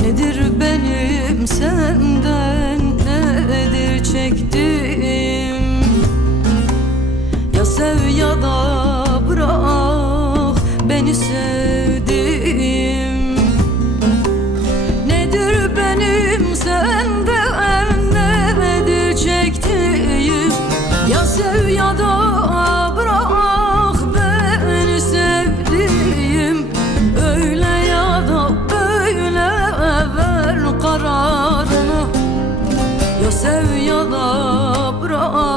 Nedir benim senden? Nedir çektiğim? Ya sev ya da bırak beni sev. dünyada bırak.